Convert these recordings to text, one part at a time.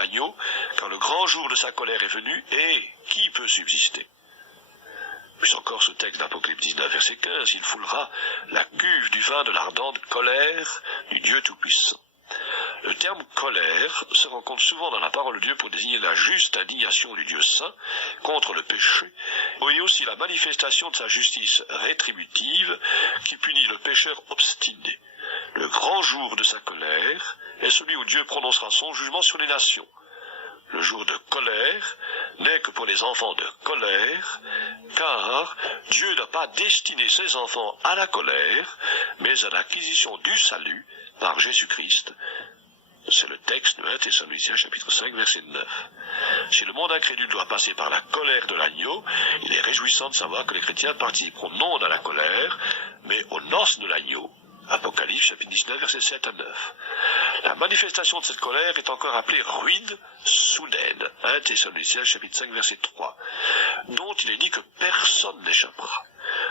l'agneau, car le grand jour de sa colère est venu, et qui peut subsister? Puis encore ce texte d'Apocalypse 19, verset 15, il foulera la cuve du vin de l'ardente colère du Dieu Tout-Puissant. Le terme colère se rencontre souvent dans la parole de Dieu pour désigner la juste indignation du Dieu saint contre le péché, et aussi la manifestation de sa justice rétributive qui punit le pécheur obstiné. Le grand jour de sa colère est celui où Dieu prononcera son jugement sur les nations. Le jour de colère n'est que pour les enfants de colère, car Dieu n'a pas destiné ses enfants à la colère, mais à l'acquisition du salut par Jésus-Christ. C'est le texte de 1 Thessaloniciens chapitre 5 verset 9. Si le monde incrédule doit passer par la colère de l'agneau, il est réjouissant de savoir que les chrétiens participeront non à la colère, mais aux noces de l'agneau. Apocalypse chapitre 19 versets 7 à 9. La manifestation de cette colère est encore appelée ruine soudaine. 1 Thessaloniciens chapitre 5 verset 3, dont il est dit que personne n'échappera.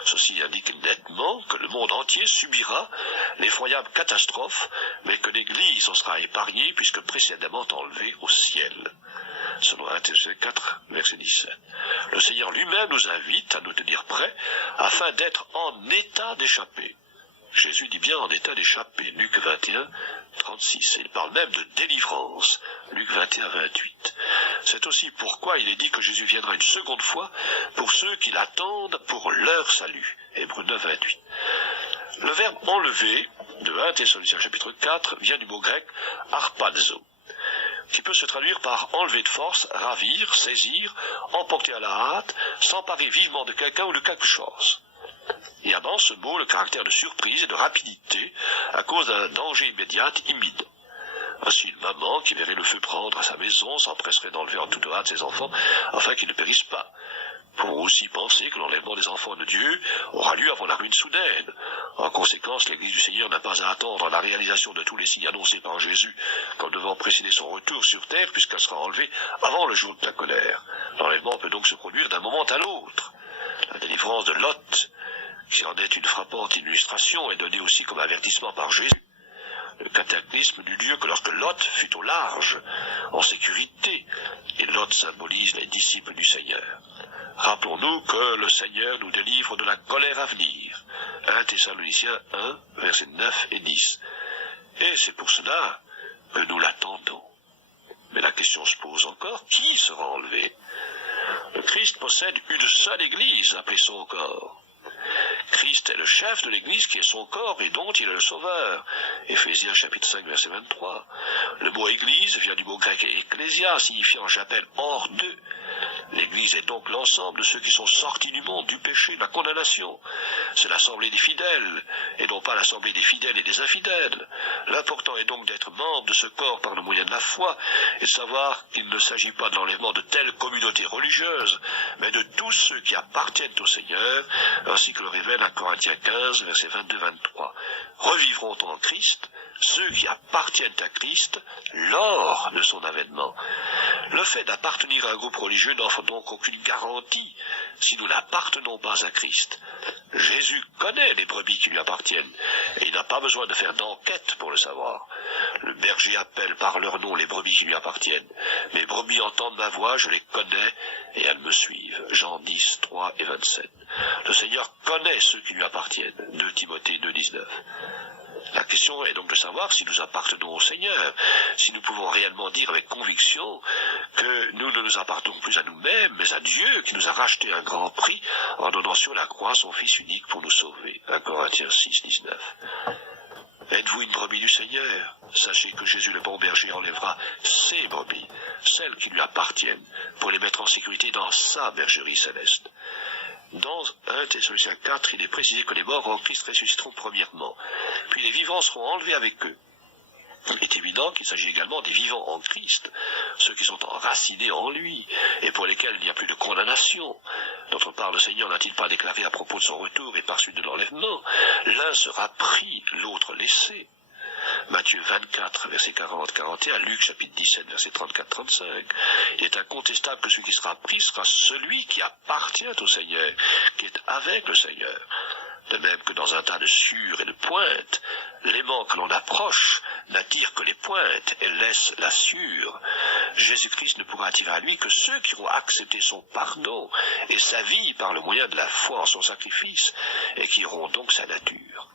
Ceci indique nettement que le monde entier subira l'effroyable catastrophe, mais que l'Église en sera épargnée puisque précédemment enlevée au ciel. Selon 1 Thessaloniciens 4, verset 17. Le Seigneur lui-même nous invite à nous tenir prêts afin d'être en état d'échapper. Jésus dit bien en état d'échapper, Luc 21, 36. Il parle même de délivrance, Luc 21, 28. C'est aussi pourquoi il est dit que Jésus viendra une seconde fois pour ceux qui l'attendent pour leur salut, Hébreux 9, 28. Le verbe enlever de 1 Thessaloniciens chapitre 4 vient du mot grec harpazo, qui peut se traduire par enlever de force, ravir, saisir, emporter à la hâte, s'emparer vivement de quelqu'un ou de quelque chose. Il y a dans ce mot le caractère de surprise et de rapidité à cause d'un danger immédiat imminent. Ainsi une maman qui verrait le feu prendre à sa maison s'empresserait d'enlever en toute hâte ses enfants afin qu'ils ne périssent pas. Pour aussi penser que l'enlèvement des enfants de Dieu aura lieu avant la ruine soudaine. En conséquence, l'Église du Seigneur n'a pas à attendre la réalisation de tous les signes annoncés par Jésus comme devant précéder son retour sur terre puisqu'elle sera enlevée avant le jour de la colère. L'enlèvement peut donc se produire d'un moment à l'autre. La délivrance de Lot, qui en est une frappante illustration, est donnée aussi comme avertissement par Jésus. Le cataclysme n'eut lieu que lorsque Lot fut au large, en sécurité, et Lot symbolise les disciples du Seigneur. Rappelons-nous que le Seigneur nous délivre de la colère à venir. 1 Thessaloniciens 1, versets 9 et 10. Et c'est pour cela que nous l'attendons. Mais la question se pose encore, qui sera enlevé? Le Christ possède une seule Église appelée son corps. Christ est le chef de l'Église qui est son corps et dont il est le sauveur. Éphésiens chapitre 5 verset 23. Le mot Église vient du mot grec ecclésia, signifiant chapelle hors d'eux. L'Église est donc l'ensemble de ceux qui sont sortis du monde, du péché, de la condamnation. C'est l'assemblée des fidèles, et non pas l'assemblée des fidèles et des infidèles. L'important est donc d'être membre de ce corps par le moyen de la foi, et de savoir qu'il ne s'agit pas de l'enlèvement de telles communautés religieuses, mais de tous ceux qui appartiennent au Seigneur, ainsi que le révèle 1 Corinthiens 15, versets 22-23. Revivront en Christ ceux qui appartiennent à Christ lors de son avènement. Le fait d'appartenir à un groupe religieux n'offre donc aucune garantie si nous n'appartenons pas à Christ. Jésus connaît les brebis qui lui appartiennent, et il n'a pas besoin de faire d'enquête pour le savoir. Le berger appelle par leur nom les brebis qui lui appartiennent. Mes brebis entendent ma voix, je les connais, et elles me suivent. Jean 10, 3 et 27. Le Seigneur connaît ceux qui lui appartiennent. 2 Timothée 2, 19. La question est donc de savoir si nous appartenons au Seigneur, si nous pouvons réellement dire avec conviction que nous ne nous appartenons plus à nous-mêmes, mais à Dieu qui nous a racheté un grand prix en donnant sur la croix son Fils unique pour nous sauver. 1 Corinthiens 6, 19. Êtes-vous une brebis du Seigneur? Sachez que Jésus le bon berger enlèvera ses brebis, celles qui lui appartiennent, pour les mettre en sécurité dans sa bergerie céleste. Dans 1 Thessaloniciens 4, il est précisé que les morts en Christ ressusciteront premièrement, puis les vivants seront enlevés avec eux. Il est évident qu'il s'agit également des vivants en Christ, ceux qui sont enracinés en lui, et pour lesquels il n'y a plus de condamnation. D'autre part, le Seigneur n'a-t-il pas déclaré à propos de son retour et par suite de l'enlèvement, l'un sera pris, l'autre laissé. Matthieu 24, verset 40-41, Luc chapitre 17, verset 34-35. Il est incontestable que celui qui sera pris sera celui qui appartient au Seigneur, qui est avec le Seigneur. De même que dans un tas de suures et de pointes, l'aimant que l'on approche n'attire que les pointes et laisse la sure. Jésus-Christ ne pourra attirer à lui que ceux qui auront accepté son pardon et sa vie par le moyen de la foi en son sacrifice, et qui auront donc sa nature.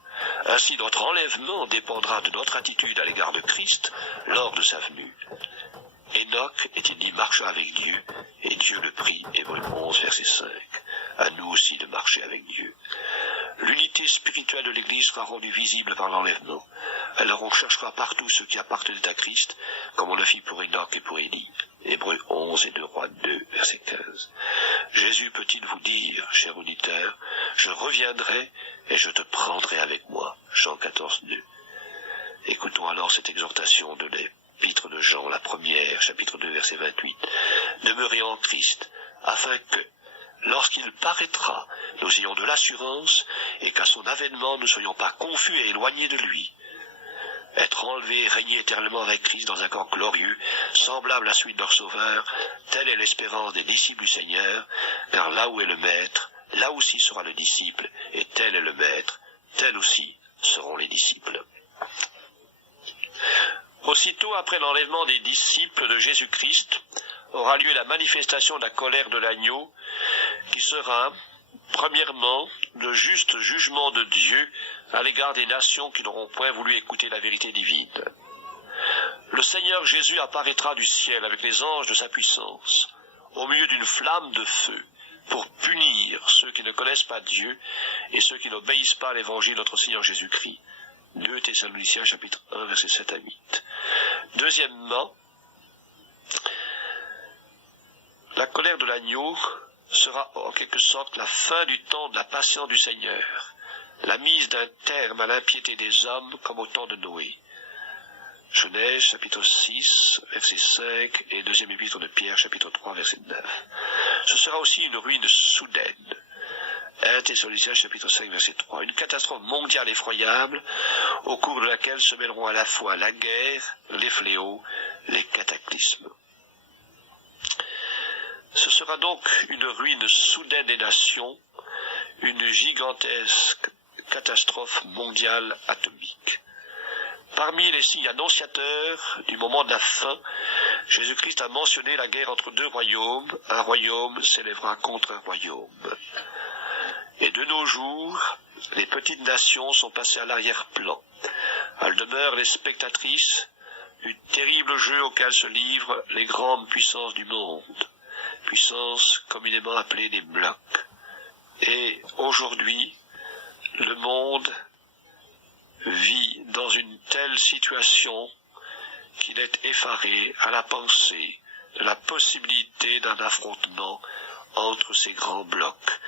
Ainsi notre enlèvement dépendra de notre attitude à l'égard de Christ lors de sa venue. Enoch, est-il dit, marcha avec Dieu, et Dieu le prit, Hébreux 11, verset 5. À nous aussi de marcher avec Dieu. L'unité spirituelle de l'Église sera rendue visible par l'enlèvement. Alors on cherchera partout ceux qui appartenaient à Christ, comme on le fit pour Enoch et pour Élie. Hébreux 11 et 2 Rois 2, verset 15. Jésus peut-il vous dire, cher auditeur, je reviendrai et je te prendrai avec moi. Jean 14, 2. Écoutons alors cette exhortation de l'épître de Jean, la première, chapitre 2, verset 28. Demeurez en Christ, afin que, lorsqu'il paraîtra, nous ayons de l'assurance, et qu'à son avènement nous ne soyons pas confus et éloignés de lui. Être enlevés et régner éternellement avec Christ dans un corps glorieux, semblable à celui de leur Sauveur, telle est l'espérance des disciples du Seigneur, car là où est le Maître, là aussi sera le disciple, et tel est le Maître, tel aussi seront les disciples. Aussitôt après l'enlèvement des disciples de Jésus-Christ, aura lieu la manifestation de la colère de l'agneau, qui sera, premièrement, le juste jugement de Dieu à l'égard des nations qui n'auront point voulu écouter la vérité divine. Le Seigneur Jésus apparaîtra du ciel avec les anges de sa puissance, au milieu d'une flamme de feu, pour punir ceux qui ne connaissent pas Dieu et ceux qui n'obéissent pas à l'évangile de notre Seigneur Jésus-Christ. 2 Thessaloniciens chapitre 1 versets 7 à 8. Deuxièmement, la colère de l'agneau sera en quelque sorte la fin du temps de la patience du Seigneur, la mise d'un terme à l'impiété des hommes comme au temps de Noé. Genèse chapitre 6 verset 5 et deuxième épître de Pierre chapitre 3 verset 9. Ce sera aussi une ruine soudaine. 1 Thessaloniciens chapitre 5 verset 3. Une catastrophe mondiale effroyable au cours de laquelle se mêleront à la fois la guerre, les fléaux, les cataclysmes. Ce sera donc une ruine soudaine des nations, une gigantesque catastrophe mondiale atomique. Parmi les signes annonciateurs du moment de la fin, Jésus-Christ a mentionné la guerre entre deux royaumes. Un royaume s'élèvera contre un royaume. Et de nos jours, les petites nations sont passées à l'arrière-plan. Elles demeurent les spectatrices du terrible jeu auquel se livrent les grandes puissances du monde, puissances communément appelées des blocs. Et aujourd'hui, le monde vit dans une telle situation qu'il est effaré à la pensée de la possibilité d'un affrontement entre ces grands blocs.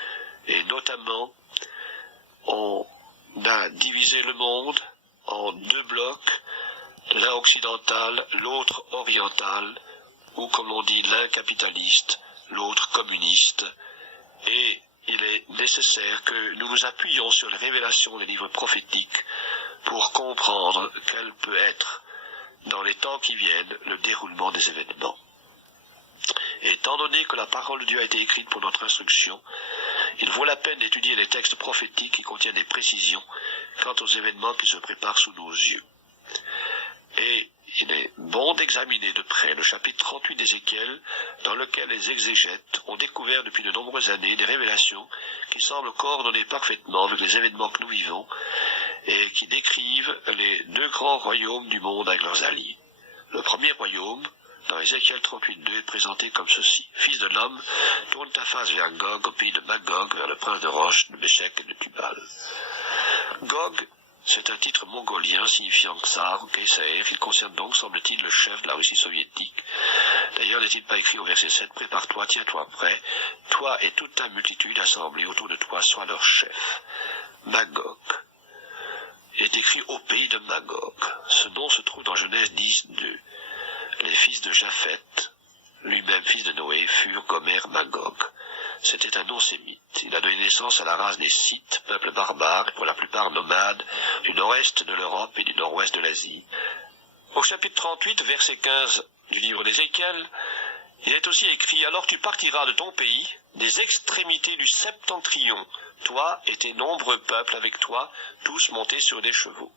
Et notamment, on a divisé le monde en deux blocs, l'un occidental, l'autre oriental, ou comme on dit, l'un capitaliste, l'autre communiste. Et il est nécessaire que nous nous appuyions sur les révélations des livres prophétiques pour comprendre quel peut être, dans les temps qui viennent, le déroulement des événements. Et étant donné que la parole de Dieu a été écrite pour notre instruction, il vaut la peine d'étudier les textes prophétiques qui contiennent des précisions quant aux événements qui se préparent sous nos yeux. Et il est bon d'examiner de près le chapitre 38 d'Ézéchiel, dans lequel les exégètes ont découvert depuis de nombreuses années des révélations qui semblent coordonner parfaitement avec les événements que nous vivons et qui décrivent les deux grands royaumes du monde avec leurs alliés. Le premier royaume, dans Ézéchiel 38.2, est présenté comme ceci. Fils de l'homme, tourne ta face vers Gog, au pays de Magog, vers le prince de Roche, de Méchec et de Tubal. Gog, c'est un titre mongolien signifiant Tsar ou Kaiser. Il concerne donc, semble-t-il, le chef de la Russie soviétique. D'ailleurs, n'est-il pas écrit au verset 7, « Prépare-toi, tiens-toi prêt, toi et toute ta multitude assemblée autour de toi, sois leur chef. » Magog. Il est écrit au pays de Magog. Ce nom se trouve dans Genèse 10, 2. Les fils de Japhet, lui-même fils de Noé, furent Gomer, Magog. C'était un nom sémite. Il a donné naissance à la race des Scythes, peuple barbare, pour la plupart nomades, du nord-est de l'Europe et du nord-ouest de l'Asie. Au chapitre 38, verset 15 du livre d'Ézéchiel, il est aussi écrit « Alors tu partiras de ton pays, des extrémités du septentrion, toi et tes nombreux peuples avec toi, tous montés sur des chevaux. »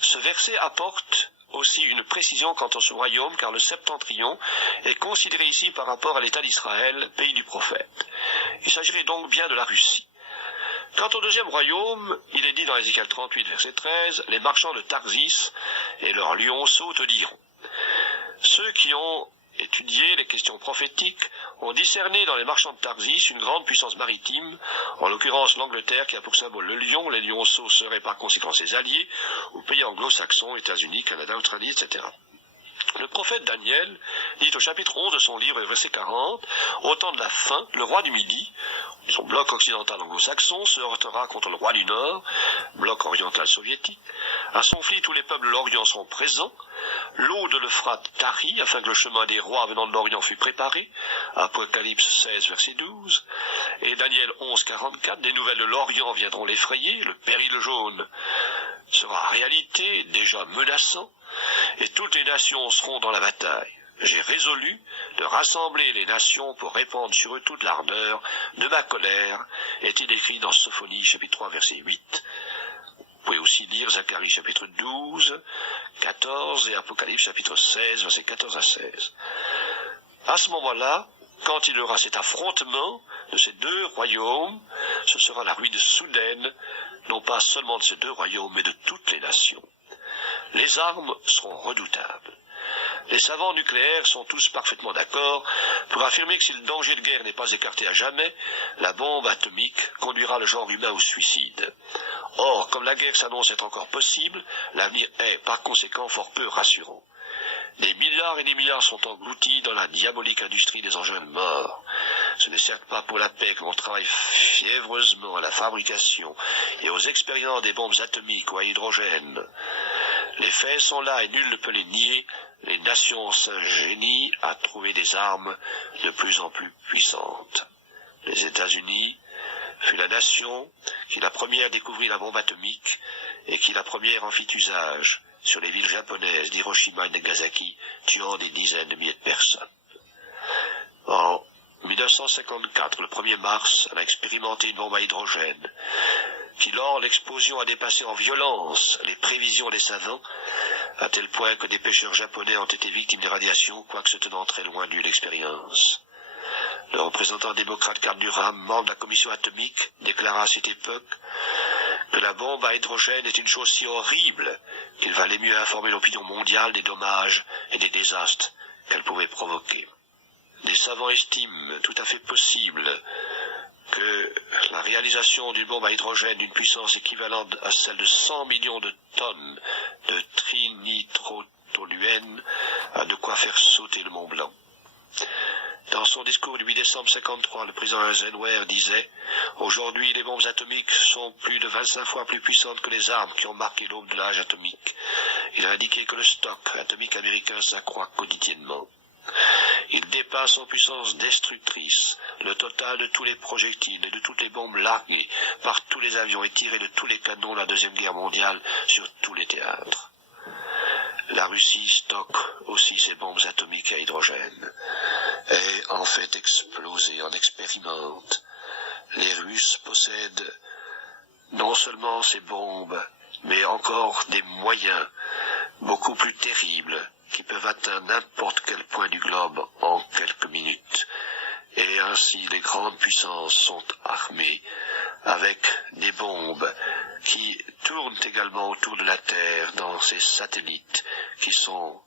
Ce verset apporte aussi une précision quant à ce royaume, car le septentrion est considéré ici par rapport à l'État d'Israël, pays du prophète. Il s'agirait donc bien de la Russie. Quant au deuxième royaume, il est dit dans Ézéchiel 38, verset 13, « Les marchands de Tarsis et leurs lionceaux te diront. » Ceux qui ont étudié les questions prophétiques ont discerné dans les marchands de Tarsis une grande puissance maritime, en l'occurrence l'Angleterre qui a pour symbole le lion, les lionceaux seraient par conséquent ses alliés, ou pays anglo-saxons, États-Unis, Canada, Australie, etc. Le prophète Daniel dit au chapitre 11 de son livre, verset 40, « Au temps de la fin, le roi du Midi, son bloc occidental anglo-saxon, se heurtera contre le roi du Nord, bloc oriental soviétique. À son conflit, tous les peuples de l'Orient seront présents. L'eau de l'Euphrate tarit, afin que le chemin des rois venant de l'Orient fût préparé. » Apocalypse 16, verset 12. Et Daniel 11, 44, « Des nouvelles de l'Orient viendront l'effrayer, le péril jaune sera réalité, déjà menaçant, et toutes les nations seront dans la bataille. J'ai résolu de rassembler les nations pour répandre sur eux toute l'ardeur de ma colère, est-il écrit dans Sophonie, chapitre 3, verset 8. Vous pouvez aussi lire Zacharie, chapitre 12, 14, et Apocalypse, chapitre 16, verset 14 à 16. À ce moment-là, quand il y aura cet affrontement de ces deux royaumes, ce sera la ruine soudaine, non pas seulement de ces deux royaumes, mais de toutes les nations. Les armes seront redoutables. Les savants nucléaires sont tous parfaitement d'accord pour affirmer que si le danger de guerre n'est pas écarté à jamais, la bombe atomique conduira le genre humain au suicide. Or, comme la guerre s'annonce être encore possible, l'avenir est, par conséquent, fort peu rassurant. Des milliards et des milliards sont engloutis dans la diabolique industrie des engins de mort. Ce n'est certes pas pour la paix que l'on travaille fiévreusement à la fabrication et aux expériences des bombes atomiques ou à hydrogène. Les faits sont là et nul ne peut les nier. Les nations s'ingénient à trouver des armes de plus en plus puissantes. Les États-Unis fut la nation qui la première découvrit la bombe atomique et qui la première en fit usage sur les villes japonaises d'Hiroshima et de Nagasaki, tuant des dizaines de milliers de personnes. En 1954, le 1er mars, elle a expérimenté une bombe à hydrogène qui, lors de l'explosion, a dépassé en violence les prévisions des savants, à tel point que des pêcheurs japonais ont été victimes des radiations, quoique se tenant très loin de l'expérience. Le représentant démocrate Carl Durham, membre de la commission atomique, déclara à cette époque que la bombe à hydrogène est une chose si horrible qu'il valait mieux informer l'opinion mondiale des dommages et des désastres qu'elle pouvait provoquer. Des savants estiment tout à fait possible que la réalisation d'une bombe à hydrogène d'une puissance équivalente à celle de 100 millions de tonnes de trinitrotoluène a de quoi faire sauter le Mont Blanc. Dans son discours du 8 décembre 1953, le président Eisenhower disait « Aujourd'hui, les bombes atomiques sont plus de 25 fois plus puissantes que les armes qui ont marqué l'aube de l'âge atomique. » Il a indiqué que le stock atomique américain s'accroît quotidiennement. Il dépasse en puissance destructrice le total de tous les projectiles et de toutes les bombes larguées par tous les avions et tirées de tous les canons de la Deuxième Guerre mondiale sur tous les théâtres. La Russie stocke aussi ses bombes atomiques à hydrogène et en fait exploser, en expérimente. Les Russes possèdent non seulement ces bombes, mais encore des moyens beaucoup plus terribles qui peuvent atteindre n'importe quel point du globe en quelques minutes. Et ainsi les grandes puissances sont armées avec des bombes qui tournent également autour de la Terre dans ces satellites qui sont